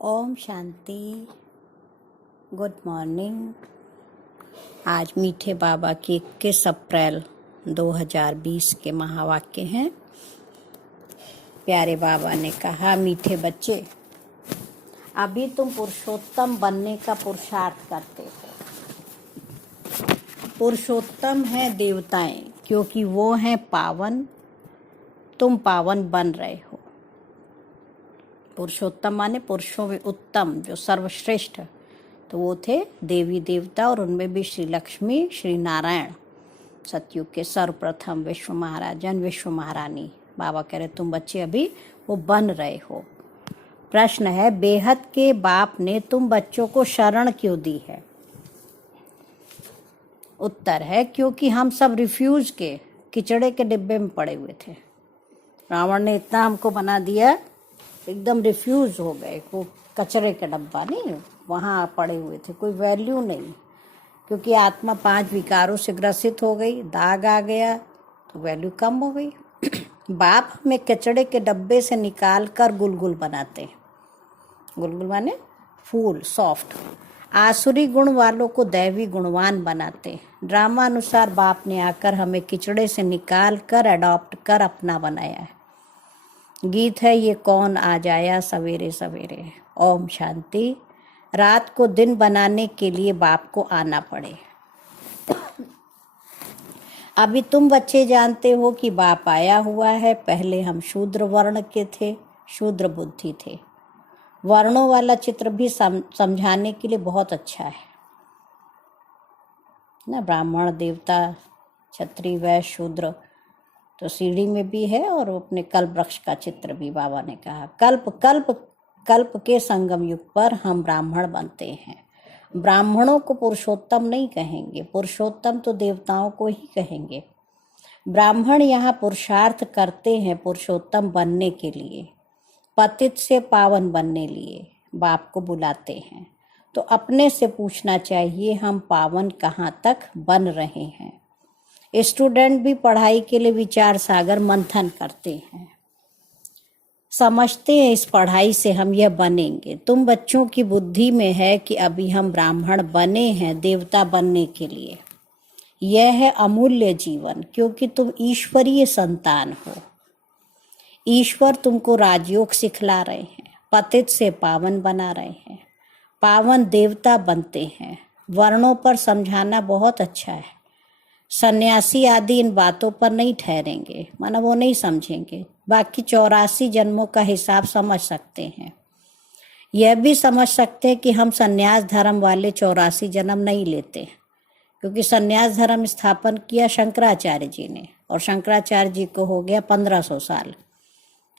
Om Shanti. Good morning. आज मीठे बाबा की 21 अप्रैल 2020 के महावाक्य हैं। प्यारे बाबा ने कहा, मीठे बच्चे, अभी तुम पुरुषोत्तम बनने का पुरुषार्थ करते हो। पुरुषोत्तम है देवताएं, क्योंकि वो हैं पावन। तुम पावन बन रहे हो। पुरुषोत्तम माने पुरुषों में उत्तम, जो सर्वश्रेष्ठ, तो वो थे देवी देवता, और उनमें भी श्री लक्ष्मी, श्री नारायण, सतयुग के सर्वप्रथम विश्व महाराजन, विश्व महारानी। बाबा कह रहे तुम बच्चे अभी वो बन रहे हो। प्रश्न है, बेहद के बाप ने तुम बच्चों को शरण क्यों दी है? उत्तर है, क्योंकि हम सब रिफ्यूज के किचड़े के डिब्बे में पड़े हुए थे। रावण ने इतना हमको बना दिया, एकदम रिफ्यूज हो गए। वो कचरे का डब्बा नहीं, वहाँ पड़े हुए थे, कोई वैल्यू नहीं। क्योंकि आत्मा 5 विकारों से ग्रसित हो गई, दाग आ गया, तो वैल्यू कम हो गई। बाप हमें कचड़े के डब्बे से निकाल कर गुलगुल बनाते हैं। गुलगुल माने फूल, सॉफ्ट। आसुरी गुण वालों को दैवी गुणवान बनाते हैं। ड्रामा अनुसार बाप ने आकर हमें किचड़े से निकाल कर अडॉप्ट कर अपना बनाया है। गीत है, ये कौन आ जाया सवेरे सवेरे। ओम शांति। रात को दिन बनाने के लिए बाप को आना पड़े। अभी तुम बच्चे जानते हो कि बाप आया हुआ है। पहले हम शूद्र वर्ण के थे, शूद्र बुद्धि थे। वर्णों वाला चित्र भी समझाने के लिए बहुत अच्छा है ना। ब्राह्मण, देवता, क्षत्रिय, वैश्य, शूद्र, तो सीढ़ी में भी है। और अपने कल्प वृक्ष का चित्र भी बाबा ने कहा, कल्प कल्प कल्प के संगम युग पर हम ब्राह्मण बनते हैं। ब्राह्मणों को पुरुषोत्तम नहीं कहेंगे, पुरुषोत्तम तो देवताओं को ही कहेंगे। ब्राह्मण यहाँ पुरुषार्थ करते हैं पुरुषोत्तम बनने के लिए, पतित से पावन बनने लिए बाप को बुलाते हैं। तो अपने से पूछना चाहिए, हम पावन कहाँ तक बन रहे हैं? स्टूडेंट भी पढ़ाई के लिए विचार सागर मंथन करते हैं, समझते हैं इस पढ़ाई से हम यह बनेंगे। तुम बच्चों की बुद्धि में है कि अभी हम ब्राह्मण बने हैं देवता बनने के लिए। यह है अमूल्य जीवन, क्योंकि तुम ईश्वरीय संतान हो। ईश्वर तुमको राजयोग सिखला रहे हैं, पतित से पावन बना रहे हैं, पावन देवता बनते हैं। वर्णों पर समझाना बहुत अच्छा है। सन्यासी आदि इन बातों पर नहीं ठहरेंगे, माना वो नहीं समझेंगे। बाकी 84 जन्मों का हिसाब समझ सकते हैं। यह भी समझ सकते हैं कि हम सन्यास धर्म वाले 84 जन्म नहीं लेते, क्योंकि सन्यास धर्म स्थापन किया शंकराचार्य जी ने, और शंकराचार्य जी को हो गया 1500 साल।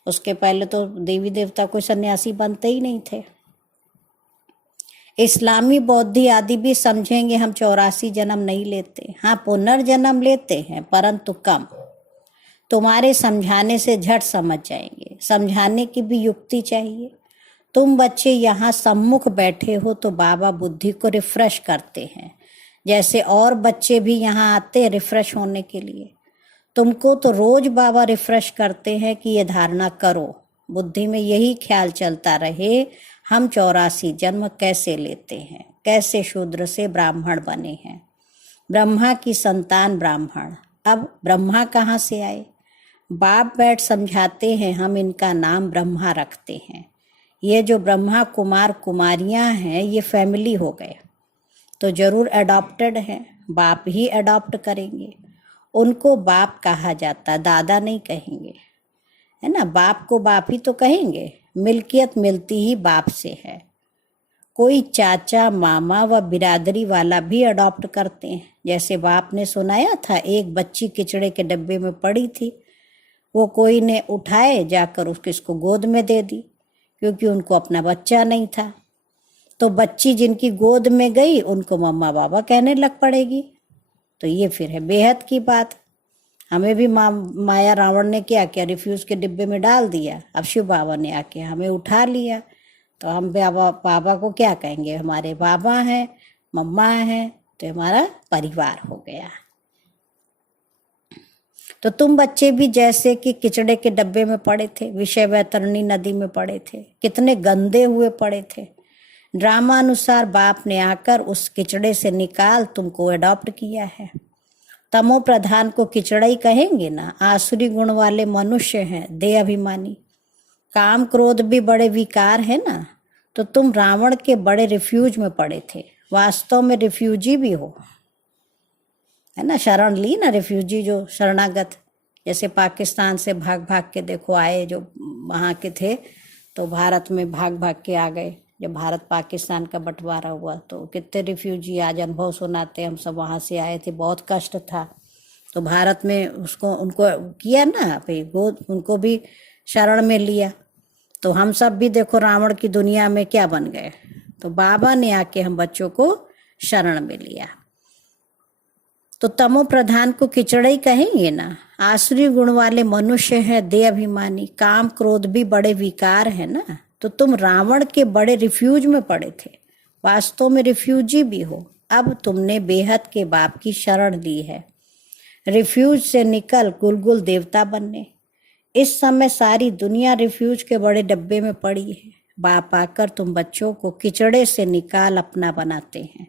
उसके पहले तो देवी देवता कोई सन्यासी बनते ही नहीं थे। इस्लामी, बौद्धि आदि भी समझेंगे हम 84 जन्म नहीं लेते। हाँ, पुनर्जन्म लेते हैं, परंतु कम। तुम्हारे समझाने से झट समझ जाएंगे। समझाने की भी युक्ति चाहिए। तुम बच्चे यहाँ सम्मुख बैठे हो तो बाबा बुद्धि को रिफ्रेश करते हैं, जैसे और बच्चे भी यहाँ आते हैं रिफ्रेश होने के लिए। तुमको तो रोज बाबा रिफ्रेश करते हैं कि ये धारणा करो, बुद्धि में यही ख्याल चलता रहे, हम 84 जन्म कैसे लेते हैं, कैसे शूद्र से ब्राह्मण बने हैं। ब्रह्मा की संतान ब्राह्मण। अब ब्रह्मा कहाँ से आए? बाप बैठ समझाते हैं, हम इनका नाम ब्रह्मा रखते हैं। ये जो ब्रह्मा कुमार कुमारियाँ हैं, ये फैमिली हो गए, तो जरूर अडॉप्टेड हैं, बाप ही अडॉप्ट करेंगे। उनको बाप कहा जाता, दादा नहीं कहेंगे, है ना। बाप को बाप ही तो कहेंगे। मिल्कियत मिलती ही बाप से है। कोई चाचा, मामा व बिरादरी वाला भी अडॉप्ट करते हैं। जैसे बाप ने सुनाया था, एक बच्ची किचड़े के डब्बे में पड़ी थी, वो कोई ने उठाए, जाकर उसको गोद में दे दी, क्योंकि उनको अपना बच्चा नहीं था। तो बच्ची जिनकी गोद में गई, उनको मम्मा बाबा कहने लग पड़ेगी। तो ये फिर है बेहद की बात। हमें भी माया रावण ने क्या किया, रिफ्यूज के डिब्बे में डाल दिया। अब शिव बाबा ने आके हमें उठा लिया, तो हम बाबा को क्या कहेंगे? हमारे बाबा हैं, मम्मा हैं, तो हमारा परिवार हो गया। तो तुम बच्चे भी जैसे कि किचड़े के डब्बे में पड़े थे, विषय वैतरणी नदी में पड़े थे, कितने गंदे हुए पड़े थे। ड्रामा अनुसार बाप ने आकर उस किचड़े से निकाल तुमको अडॉप्ट किया है। तमो प्रधान को किचड़ा ही कहेंगे ना। आसुरी गुण वाले मनुष्य हैं, देह अभिमानी, काम क्रोध भी बड़े विकार है ना। तो तुम रावण के बड़े रिफ्यूज में पड़े थे, वास्तव में रिफ्यूजी भी हो, है ना। शरण ली ना, रिफ्यूजी जो शरणागत, जैसे पाकिस्तान से भाग भाग के देखो आए, जो वहाँ के थे तो भारत में भाग भाग के आ गए। जब भारत पाकिस्तान का बंटवारा हुआ तो कितने रिफ्यूजी आज अनुभव सुनाते, हम सब वहाँ से आए थे, बहुत कष्ट था। तो भारत में उसको उनको किया ना भाई, उनको भी शरण में लिया। तो हम सब भी देखो रावण की दुनिया में क्या बन गए। तो बाबा ने आके हम बच्चों को शरण में लिया। तो तमो प्रधान को किचड़ा ही कहेंगे ना। आसुरी गुण वाले मनुष्य हैं, देह अभिमानी, काम क्रोध भी बड़े विकार है ना। तो तुम रावण के बड़े रिफ्यूज में पड़े थे, वास्तव में रिफ्यूजी भी हो। अब तुमने बेहद के बाप की शरण ली है, रिफ्यूज से निकल गुलगुल देवता बनने। इस समय सारी दुनिया रिफ्यूज के बड़े डब्बे में पड़ी है। बाप आकर तुम बच्चों को किचड़े से निकाल अपना बनाते हैं,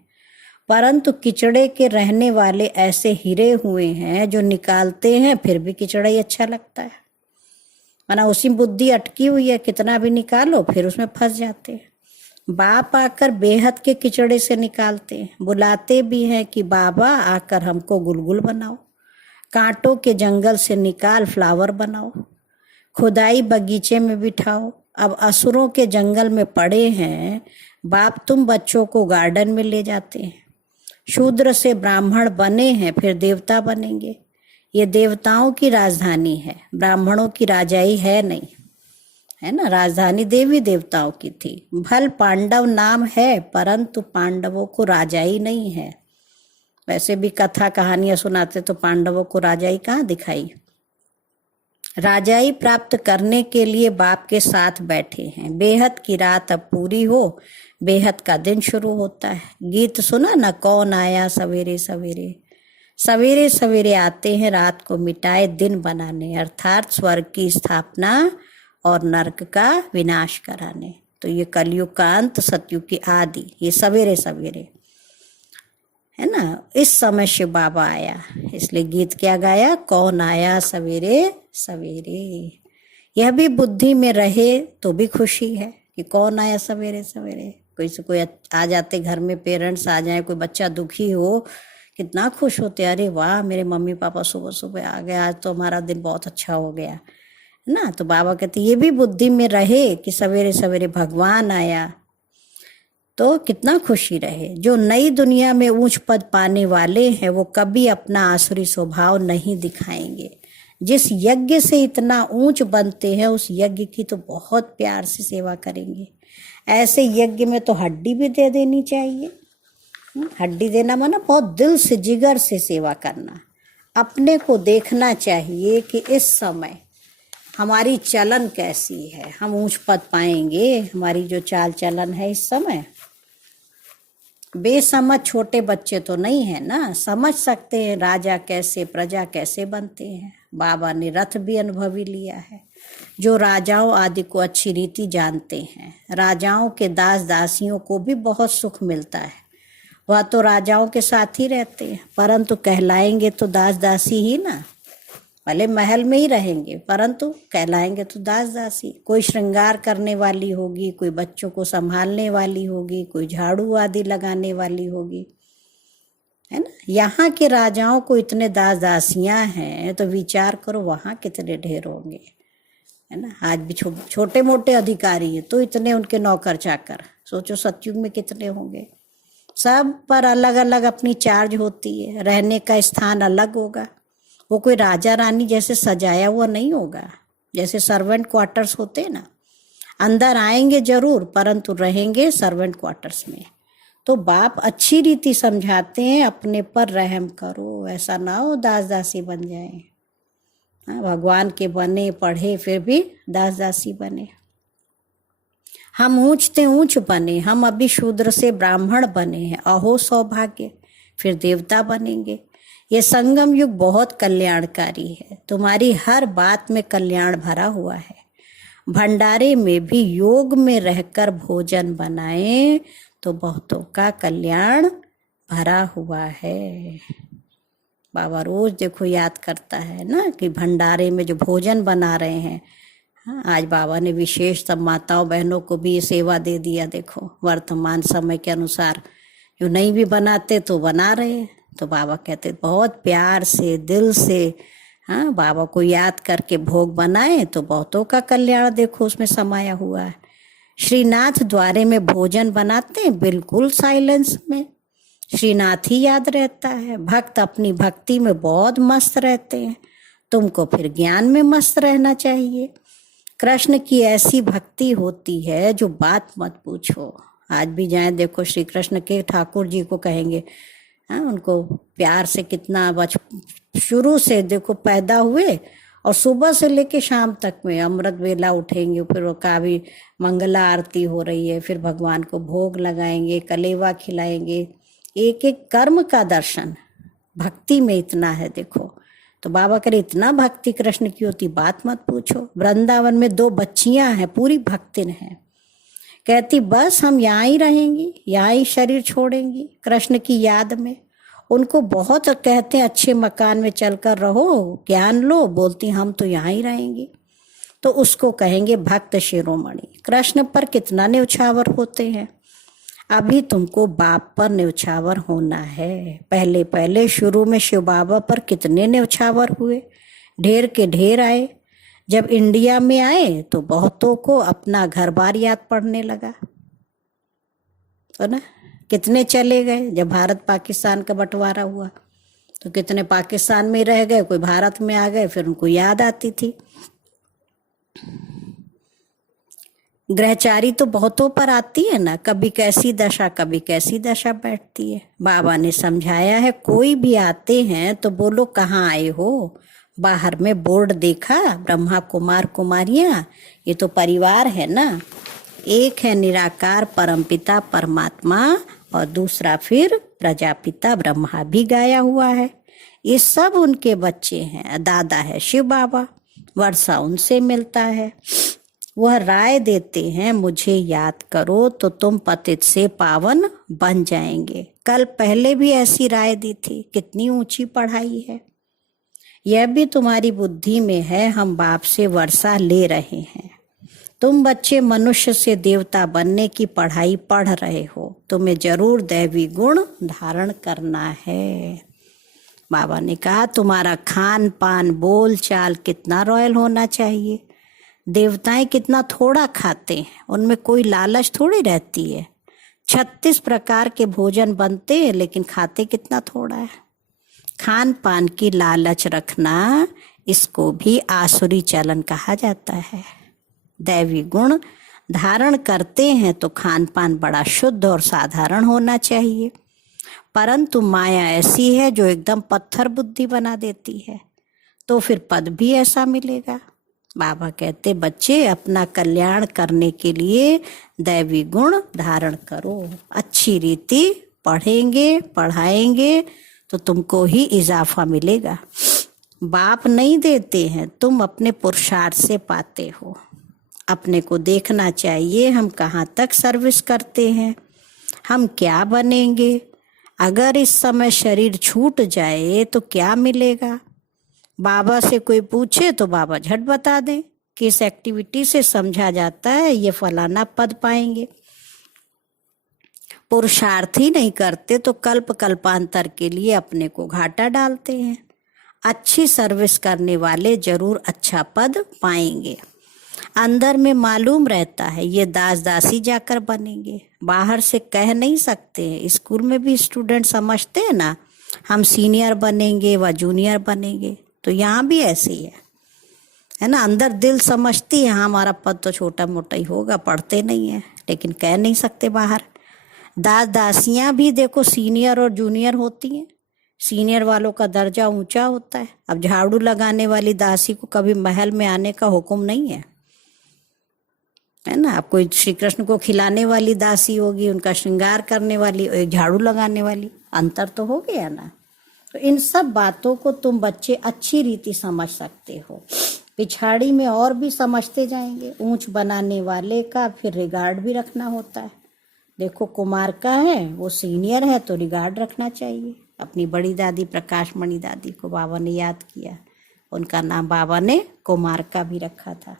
परंतु किचड़े के रहने वाले ऐसे हीरे हुए हैं जो निकालते हैं फिर भी किचड़ा ही अच्छा लगता है। माना उसी बुद्धि अटकी हुई है, कितना भी निकालो फिर उसमें फंस जाते हैं। बाप आकर बेहद के किचड़े से निकालते हैं, बुलाते भी हैं कि बाबा आकर हमको गुलगुल बनाओ, कांटों के जंगल से निकाल फ्लावर बनाओ, खुदाई बगीचे में बिठाओ। अब असुरों के जंगल में पड़े हैं, बाप तुम बच्चों को गार्डन में ले जाते हैं। शूद्र से ब्राह्मण बने हैं, फिर देवता बनेंगे। ये देवताओं की राजधानी है, ब्राह्मणों की राजाई है नहीं, है ना। राजधानी देवी देवताओं की थी। भल पांडव नाम है, परंतु पांडवों को राजाई नहीं है। वैसे भी कथा कहानियां सुनाते तो पांडवों को राजाई कहाँ दिखाई। राजाई प्राप्त करने के लिए बाप के साथ बैठे हैं। बेहद की रात अब पूरी हो, बेहद का दिन शुरू होता है। गीत सुना ना, कौन आया सवेरे सवेरे। सवेरे सवेरे आते हैं रात को मिटाए दिन बनाने, अर्थात स्वर्ग की स्थापना और नरक का विनाश कराने। तो ये कलयुग का अंत, सतयुग की आदि, ये सवेरे सवेरे है ना। इस समय शिव बाबा आया, इसलिए गीत क्या गाया, कौन आया सवेरे सवेरे। यह भी बुद्धि में रहे तो भी खुशी है कि कौन आया सवेरे सवेरे। कोई से कोई आ जाते घर में, पेरेंट्स आ जाए, कोई बच्चा दुखी हो, कितना खुश होते, अरे वाह मेरे मम्मी पापा सुबह सुबह आ गए, आज तो हमारा दिन बहुत अच्छा हो गया, है ना। तो बाबा कहते ये भी बुद्धि में रहे कि सवेरे सवेरे भगवान आया तो कितना खुशी रहे। जो नई दुनिया में ऊंच पद पाने वाले हैं वो कभी अपना आसुरी स्वभाव नहीं दिखाएंगे। जिस यज्ञ से इतना ऊंच बनते हैं उस यज्ञ की तो बहुत प्यार से सेवा करेंगे। ऐसे यज्ञ में तो हड्डी भी दे देनी चाहिए। हड्डी देना माना बहुत दिल से जिगर से सेवा करना। अपने को देखना चाहिए कि इस समय हमारी चलन कैसी है, हम ऊंच पद पाएंगे, हमारी जो चाल चलन है इस समय। बेसमझ छोटे बच्चे तो नहीं है ना, समझ सकते हैं राजा कैसे प्रजा कैसे बनते हैं। बाबा ने रथ भी अनुभवी लिया है। जो राजाओं आदि को अच्छी रीति जानते हैं, राजाओं के दास दासियों को भी बहुत सुख मिलता है। वह तो राजाओं के साथ ही रहते हैं, परंतु कहलाएंगे तो दास दासी ही ना। भले महल में ही रहेंगे परंतु कहलाएंगे तो दास दासी। कोई श्रृंगार करने वाली होगी, कोई बच्चों को संभालने वाली होगी, कोई झाड़ू आदि लगाने वाली होगी, है ना। यहाँ के राजाओं को इतने दास दासियां हैं तो विचार करो वहाँ कितने ढेर होंगे, है ना। आज भी छोटे मोटे अधिकारी हैं तो इतने उनके नौकर चाकर, सोचो सतयुग में कितने होंगे। सब पर अलग अलग अपनी चार्ज होती है, रहने का स्थान अलग होगा। वो कोई राजा रानी जैसे सजाया हुआ नहीं होगा, जैसे सर्वेंट क्वार्टर्स होते हैं ना। अंदर आएंगे जरूर परंतु रहेंगे सर्वेंट क्वार्टर्स में। तो बाप अच्छी रीति समझाते हैं, अपने पर रहम करो, ऐसा ना हो दास दासी बन जाए। भगवान के बने पढ़े फिर भी दास दासी बने। हम ऊंचते ऊंच बने, हम अभी शूद्र से ब्राह्मण बने हैं, अहो सौभाग्य, फिर देवता बनेंगे। ये संगम युग बहुत कल्याणकारी है, तुम्हारी हर बात में कल्याण भरा हुआ है। भंडारे में भी योग में रहकर भोजन बनाए तो बहुतों का कल्याण भरा हुआ है। बाबा रोज देखो याद करता है ना कि भंडारे में जो भोजन बना रहे हैं, हाँ, आज बाबा ने विशेष सब माताओं बहनों को भी ये सेवा दे दिया। देखो वर्तमान समय के अनुसार जो नहीं भी बनाते तो बना रहे हैं, तो बाबा कहते बहुत प्यार से दिल से, हाँ, बाबा को याद करके भोग बनाए तो बहुतों का कल्याण देखो उसमें समाया हुआ है। श्रीनाथ द्वारे में भोजन बनाते हैं बिल्कुल साइलेंस में, श्रीनाथ ही याद रहता है। भक्त अपनी भक्ति में बहुत मस्त रहते हैं, तुमको फिर ज्ञान में मस्त रहना चाहिए। कृष्ण की ऐसी भक्ति होती है जो बात मत पूछो। आज भी जाएं देखो श्री कृष्ण के ठाकुर जी को कहेंगे, हाँ, उनको प्यार से कितना शुरू से देखो पैदा हुए और सुबह से लेके शाम तक में अमृत वेला उठेंगे, फिर वो कावी मंगला आरती हो रही है, फिर भगवान को भोग लगाएंगे, कलेवा खिलाएंगे, एक एक कर्म का दर्शन भक्ति में इतना है। देखो तो बाबा करे इतना भक्ति कृष्ण की होती बात मत पूछो। वृंदावन में 2 बच्चियां हैं, पूरी भक्तिन हैं, कहती बस हम यहाँ ही रहेंगी, यहाँ ही शरीर छोड़ेंगी कृष्ण की याद में। उनको बहुत कहते हैं अच्छे मकान में चलकर रहो, ज्ञान लो, बोलती हम तो यहाँ ही रहेंगी। तो उसको कहेंगे भक्त शिरोमणि। कृष्ण पर कितना न्यौछावर होते हैं, अभी तुमको बाप पर न्यौछावर होना है। पहले पहले शुरू में शिव बाबा पर कितने न्यौछावर हुए, ढेर के ढेर आए। जब इंडिया में आए तो बहुतों को अपना घर बार याद पड़ने लगा, तो ना कितने चले गए। जब भारत पाकिस्तान का बंटवारा हुआ तो कितने पाकिस्तान में रह गए, कोई भारत में आ गए, फिर उनको याद आती थी। ग्रहचारी तो बहुतों पर आती है ना, कभी कैसी दशा कभी कैसी दशा बैठती है। बाबा ने समझाया है कोई भी आते हैं तो बोलो कहाँ आए हो, बाहर में बोर्ड देखा ब्रह्मा कुमार कुमारियां, ये तो परिवार है ना, एक है निराकार परमपिता परमात्मा और दूसरा फिर प्रजापिता ब्रह्मा भी गाया हुआ है। ये सब उनके बच्चे हैं। दादा है शिव बाबा, वर्षा उनसे मिलता है। वह राय देते हैं मुझे याद करो तो तुम पतित से पावन बन जाएंगे। कल पहले भी ऐसी राय दी थी, कितनी ऊंची पढ़ाई है। यह भी तुम्हारी बुद्धि में है, हम बाप से वर्षा ले रहे हैं। तुम बच्चे मनुष्य से देवता बनने की पढ़ाई पढ़ रहे हो, तुम्हें जरूर दैवी गुण धारण करना है। बाबा ने कहा तुम्हारा खान पान बोल चाल कितना रॉयल होना चाहिए। देवताएं कितना थोड़ा खाते हैं, उनमें कोई लालच थोड़ी रहती है। 36 प्रकार के भोजन बनते हैं लेकिन खाते कितना थोड़ा है। खान पान की लालच रखना, इसको भी आसुरी चलन कहा जाता है। दैवी गुण धारण करते हैं तो खान पान बड़ा शुद्ध और साधारण होना चाहिए, परंतु माया ऐसी है जो एकदम पत्थर बुद्धि बना देती है, तो फिर पद भी ऐसा मिलेगा। बाबा कहते बच्चे अपना कल्याण करने के लिए दैवी गुण धारण करो, अच्छी रीति पढ़ेंगे पढ़ाएंगे तो तुमको ही इजाफा मिलेगा। बाप नहीं देते हैं, तुम अपने पुरुषार्थ से पाते हो। अपने को देखना चाहिए हम कहाँ तक सर्विस करते हैं, हम क्या बनेंगे। अगर इस समय शरीर छूट जाए तो क्या मिलेगा। बाबा से कोई पूछे तो बाबा झट बता दें कि इस एक्टिविटी से समझा जाता है ये फलाना पद पाएंगे। पुरुषार्थ ही नहीं करते तो कल्प कल्पांतर के लिए अपने को घाटा डालते हैं। अच्छी सर्विस करने वाले जरूर अच्छा पद पाएंगे। अंदर में मालूम रहता है ये दास दासी जाकर बनेंगे, बाहर से कह नहीं सकते। स्कूल में भी स्टूडेंट समझते हैं ना हम सीनियर बनेंगे व जूनियर बनेंगे, तो यहाँ भी ऐसे ही है ना। अंदर दिल समझती है हाँ हमारा पद तो छोटा मोटा ही होगा, पढ़ते नहीं है लेकिन कह नहीं सकते बाहर। दास दासियां भी देखो सीनियर और जूनियर होती हैं, सीनियर वालों का दर्जा ऊंचा होता है। अब झाड़ू लगाने वाली दासी को कभी महल में आने का हुक्म नहीं है ना। अब कोई श्री कृष्ण को खिलाने वाली दासी होगी, उनका श्रृंगार करने वाली, एक झाड़ू लगाने वाली, अंतर तो हो गया ना। तो इन सब बातों को तुम बच्चे अच्छी रीति समझ सकते हो। पिछाड़ी में और भी समझते जाएंगे। ऊंच बनाने वाले का फिर रिगार्ड भी रखना होता है। देखो कुमार का है, वो सीनियर है तो रिगार्ड रखना चाहिए। अपनी बड़ी दादी प्रकाशमणि दादी को बाबा ने याद किया, उनका नाम बाबा ने कुमार का भी रखा था।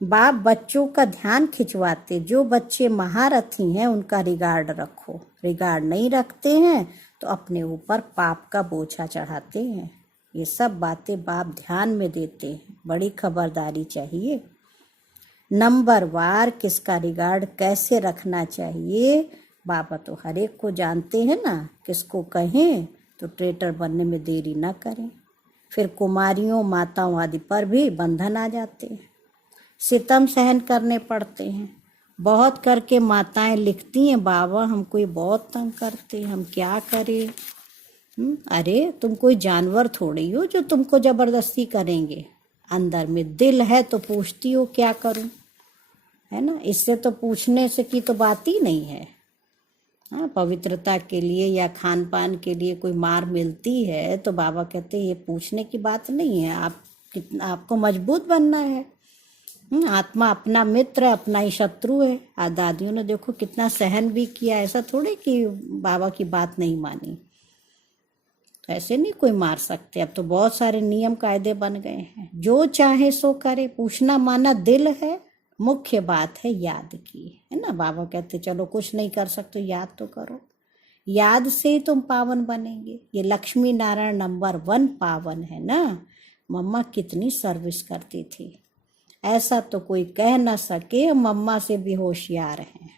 बाप बच्चों का ध्यान खिंचवाते, जो बच्चे महारथी हैं उनका रिगार्ड रखो। रिगार्ड नहीं रखते हैं तो अपने ऊपर पाप का बोझा चढ़ाते हैं। ये सब बातें बाप ध्यान में देते हैं, बड़ी खबरदारी चाहिए। नंबर वार किसका रिगार्ड कैसे रखना चाहिए बाबा तो हर एक को जानते हैं ना। किसको कहें तो ट्रेटर बनने में देरी ना करें। फिर कुमारियों माताओं आदि पर भी बंधन आ जाते हैं, सितम सहन करने पड़ते हैं। बहुत करके माताएं लिखती हैं, बाबा हमको ये बहुत तंग करते, हम क्या करें। अरे तुम कोई जानवर थोड़ी हो जो तुमको जबरदस्ती करेंगे। अंदर में दिल है तो पूछती हो क्या करूं, है ना। इससे तो पूछने से की तो बात ही नहीं है। हाँ, पवित्रता के लिए या खान पान के लिए कोई मार मिलती है तो बाबा कहते हैं ये पूछने की बात नहीं है। आपको मजबूत बनना है। आत्मा अपना मित्र है, अपना ही शत्रु है। दादियों ने देखो कितना सहन भी किया, ऐसा थोड़ी कि बाबा की बात नहीं मानी। तो ऐसे नहीं कोई मार सकते। अब तो बहुत सारे नियम कायदे बन गए हैं, जो चाहे सो करे। पूछना माना दिल है, मुख्य बात है याद की, है ना। बाबा कहते चलो कुछ नहीं कर सकते, याद तो करो। याद से ही तुम पावन बनेंगे। ये लक्ष्मी नारायण नंबर 1 पावन है ना। मम्मा कितनी सर्विस करती थी, ऐसा तो कोई कह ना सके। मम्मा से भी होशियार है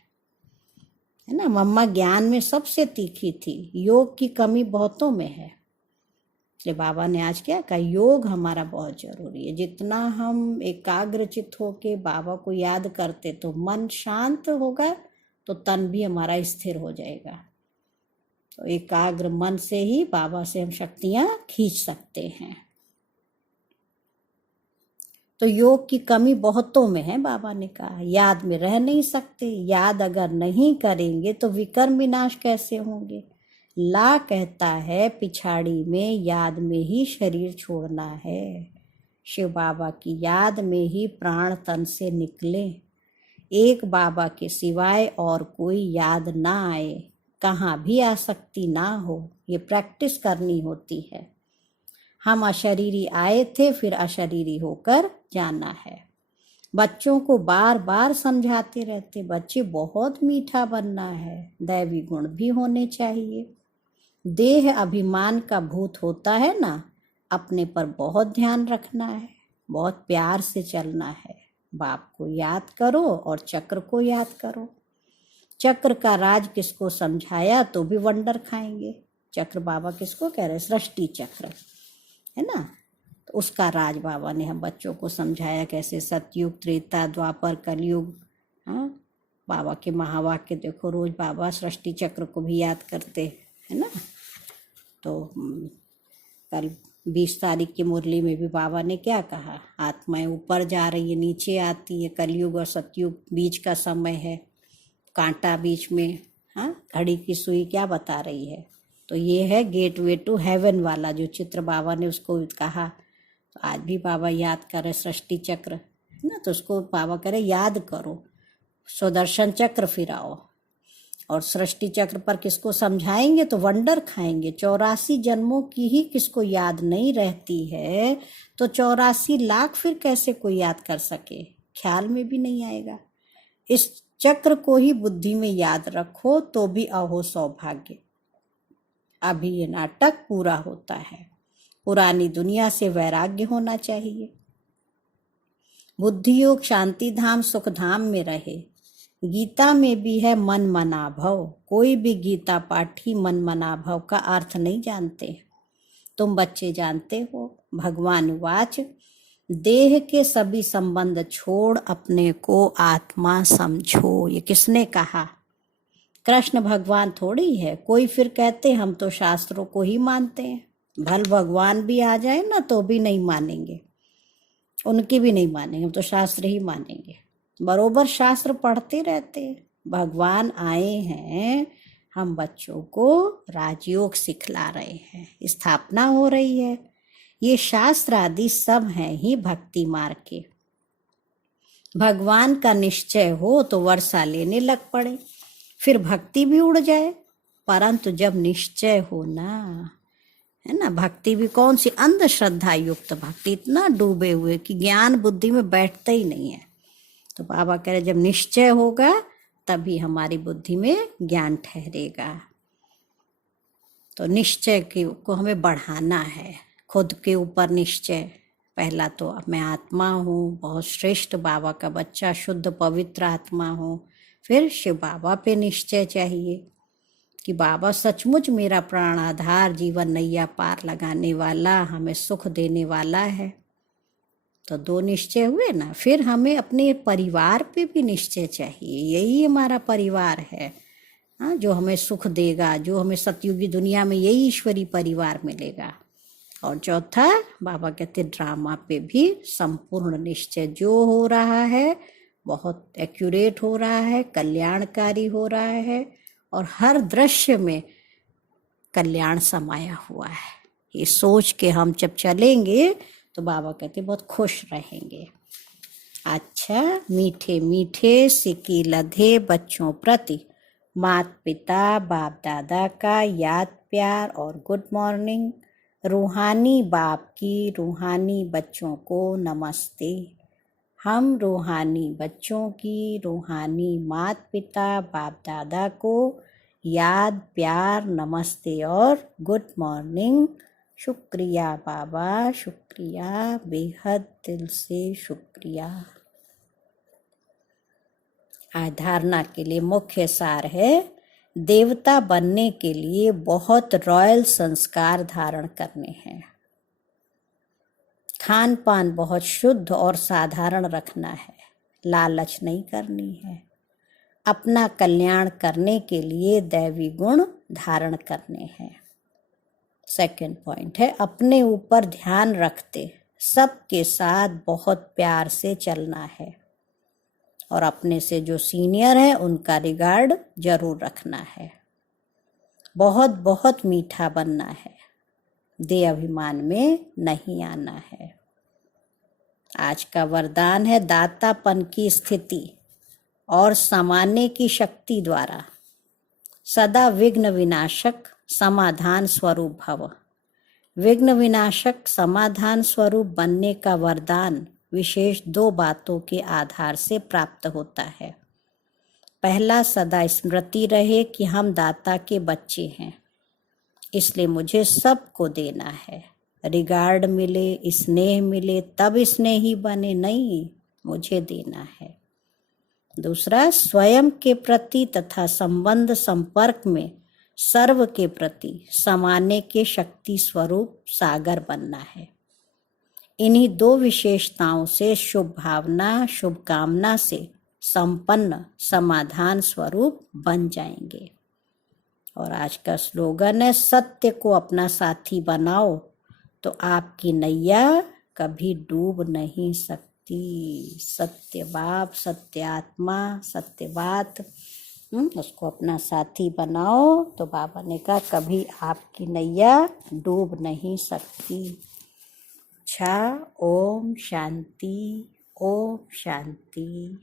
ना। मम्मा ज्ञान में सबसे तीखी थी। योग की कमी बहुतों में है, इसलिए बाबा ने आज क्या कहा, योग हमारा बहुत जरूरी है। जितना हम एकाग्रचित होके बाबा को याद करते तो मन शांत होगा, तो तन भी हमारा स्थिर हो जाएगा। तो एकाग्र मन से ही बाबा से हम शक्तियां खींच सकते हैं। तो योग की कमी बहुतों में है। बाबा ने कहा याद में रह नहीं सकते। याद अगर नहीं करेंगे तो विकर्म विनाश कैसे होंगे। ला कहता है पिछाड़ी में याद में ही शरीर छोड़ना है। शिव बाबा की याद में ही प्राण तन से निकले। एक बाबा के सिवाय और कोई याद ना आए, कहाँ भी आसक्ति ना हो। ये प्रैक्टिस करनी होती है। हम अशरीरी आए थे, फिर अशरीरी होकर जाना है। बच्चों को बार बार समझाते रहते, बच्चे बहुत मीठा बनना है, दैवी गुण भी होने चाहिए। देह अभिमान का भूत होता है ना, अपने पर बहुत ध्यान रखना है, बहुत प्यार से चलना है। बाप को याद करो और चक्र को याद करो। चक्र का राज किसको समझाया तो भी वंडर खाएंगे। चक्र बाबा किसको कह रहे, सृष्टि चक्र, है ना। तो उसका राज बाबा ने हम बच्चों को समझाया, कैसे सतयुग, त्रेता, द्वापर, कलयुग। हाँ, बाबा के महावाक्य देखो, रोज बाबा सृष्टि चक्र को भी याद करते, है ना। तो कल 20 तारीख की मुरली में भी बाबा ने क्या कहा, आत्माएं ऊपर जा रही है, नीचे आती है। कलयुग और सतयुग बीच का समय है, कांटा बीच में। हाँ, घड़ी की सुई क्या बता रही है। तो ये है गेट वे टू हेवन वाला जो चित्र बाबा ने उसको कहा। तो आज भी बाबा याद करे सृष्टि चक्र, है ना। तो उसको बाबा करे याद करो, सुदर्शन चक्र फिराओ। और सृष्टि चक्र पर किसको समझाएंगे तो वंडर खाएंगे। 84 जन्मों की ही किसको याद नहीं रहती है, तो 84 लाख फिर कैसे कोई याद कर सके, ख्याल में भी नहीं आएगा। इस चक्र को ही बुद्धि में याद रखो तो भी अहो सौभाग्य। अभी ये नाटक पूरा होता है। पुरानी दुनिया से वैराग्य होना चाहिए। बुद्धि योग शांति धाम सुख धाम में रहे। गीता में भी है मन मना भव। कोई भी गीता पाठी मन मना भव का अर्थ नहीं जानते। तुम बच्चे जानते हो। भगवान वाच, देह के सभी संबंध छोड़ अपने को आत्मा समझो। ये किसने कहा, कृष्ण भगवान थोड़ी है कोई। फिर कहते हम तो शास्त्रों को ही मानते हैं। भल भगवान भी आ जाए ना तो भी नहीं मानेंगे, उनकी भी नहीं मानेंगे, हम तो शास्त्र ही मानेंगे। बरोबर शास्त्र पढ़ते रहते। भगवान आए हैं हम बच्चों को राजयोग सिखला रहे हैं, स्थापना हो रही है। ये शास्त्र आदि सब हैं ही भक्ति मार्ग के। भगवान का निश्चय हो तो वर्षा लेने लग पड़े, फिर भक्ति भी उड़ जाए। परंतु जब निश्चय हो ना, है ना, भक्ति भी कौन सी अंधश्रद्धा युक्त भक्ति, इतना डूबे हुए कि ज्ञान बुद्धि में बैठता ही नहीं है। तो बाबा कह रहे जब निश्चय होगा तभी हमारी बुद्धि में ज्ञान ठहरेगा। तो निश्चय को हमें बढ़ाना है, खुद के ऊपर निश्चय। पहला तो मैं आत्मा हूँ, बहुत श्रेष्ठ बाबा का बच्चा, शुद्ध पवित्र आत्मा हूँ। फिर शिव बाबा पे निश्चय चाहिए कि बाबा सचमुच मेरा प्राण आधार, जीवन नैया पार लगाने वाला, हमें सुख देने वाला है। तो दो निश्चय हुए ना। फिर हमें अपने परिवार पे भी निश्चय चाहिए, यही हमारा परिवार है, हाँ, जो हमें सुख देगा, जो हमें सतयुगी दुनिया में यही ईश्वरी परिवार मिलेगा। और चौथा बाबा कहते ड्रामा पे भी संपूर्ण निश्चय, जो हो रहा है बहुत एक्यूरेट हो रहा है, कल्याणकारी हो रहा है, और हर दृश्य में कल्याण समाया हुआ है। ये सोच के हम जब चलेंगे तो बाबा कहते बहुत खुश रहेंगे। अच्छा, मीठे मीठे सिक्की लधे बच्चों प्रति माता पिता बाप दादा का याद प्यार और गुड मॉर्निंग। रूहानी बाप की रूहानी बच्चों को नमस्ते। हम रूहानी बच्चों की रूहानी माता पिता बाप दादा को याद प्यार नमस्ते और गुड मॉर्निंग। शुक्रिया बाबा, शुक्रिया, बेहद दिल से शुक्रिया। आज धारणा के लिए मुख्य सार है, देवता बनने के लिए बहुत रॉयल संस्कार धारण करने हैं। खान पान बहुत शुद्ध और साधारण रखना है, लालच नहीं करनी है। अपना कल्याण करने के लिए दैवी गुण धारण करने हैं। सेकंड पॉइंट है, अपने ऊपर ध्यान रखते सबके साथ बहुत प्यार से चलना है, और अपने से जो सीनियर है उनका रिगार्ड जरूर रखना है। बहुत बहुत मीठा बनना है, दे अभिमान में नहीं आना है। आज का वरदान है, दातापन की स्थिति और समाने की शक्ति द्वारा सदा विघ्न विनाशक समाधान स्वरूप भव। विघ्न विनाशक समाधान स्वरूप बनने का वरदान विशेष दो बातों के आधार से प्राप्त होता है। पहला, सदा स्मृति रहे कि हम दाता के बच्चे हैं, इसलिए मुझे सबको देना है। रिगार्ड मिले, स्नेह मिले तब स्नेही बने, नहीं, मुझे देना है। दूसरा, स्वयं के प्रति तथा संबंध संपर्क में सर्व के प्रति समाने के शक्ति स्वरूप सागर बनना है। इन्हीं दो विशेषताओं से शुभ भावना शुभकामना से संपन्न समाधान स्वरूप बन जाएंगे। और आज का स्लोगन है, सत्य को अपना साथी बनाओ तो आपकी नैया कभी डूब नहीं सकती। सत्य बाप, सत्य आत्मा, सत्य बात, उसको अपना साथी बनाओ तो बाबा ने कहा कभी आपकी नैया डूब नहीं सकती। अच्छा, ओम शांति, ओम शांति।